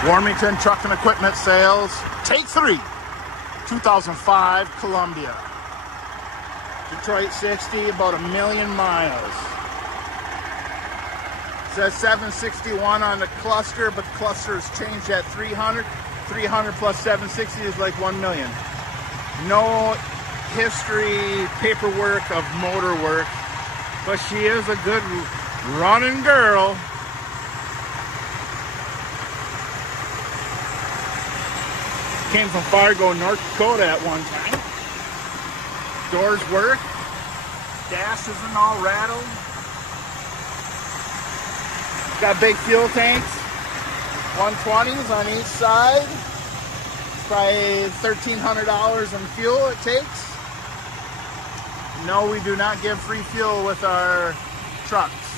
Warmington Truck and Equipment Sales, take 3, 2005 Columbia. Detroit 60, about 1 million miles. It says 761 on the cluster, but the cluster has changed at 300. 300 plus 760 is like 1 million. No history, paperwork of motor work, but she is a good running girl. Came from Fargo, North Dakota at one time. Doors work. Dash isn't all rattled. Got big fuel tanks. 120s on each side. It's probably $1,300 in fuel it takes. No, we do not give free fuel with our trucks.